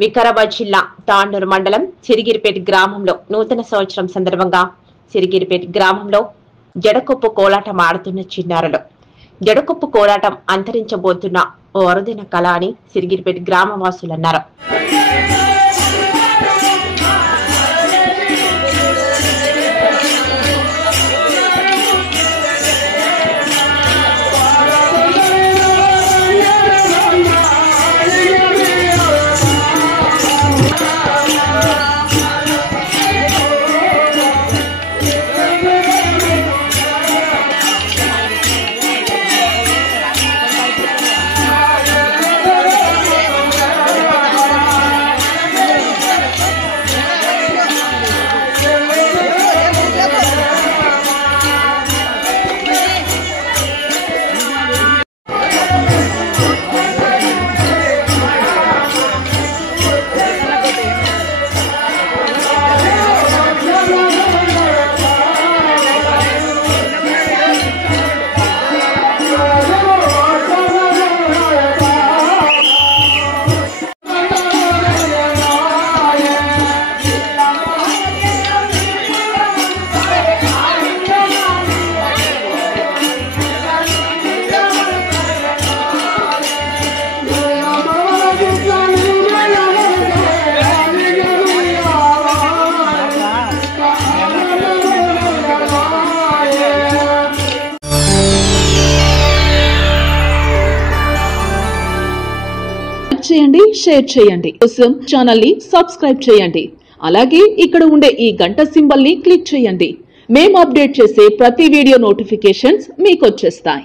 వికారాబాద్ జిల్లా తాండూరు మండలం సిరిగిరిపేట గ్రామంలో నూతన సంవత్సరం సందర్భంగా సిరిగిరిపేట గ్రామంలో జడకొప్పు కోలాటం ఆడుతున్న చిన్నారులు. జడకొప్పు కోలాటం అంతరించబోతున్న ఓ అరుదైన కళ అని సిరిగిరిపేట గ్రామవాసులు అన్నారు. చేయండి, షేర్ చేయండి. కోసం ఛానల్ ని సబ్స్క్రైబ్ చేయండి. అలాగే ఇక్కడ ఉండే ఈ గంట సింబల్ ని క్లిక్ చేయండి. మేము అప్డేట్ చేసే ప్రతి వీడియో నోటిఫికేషన్స్ మీకు వచ్చేస్తాయి.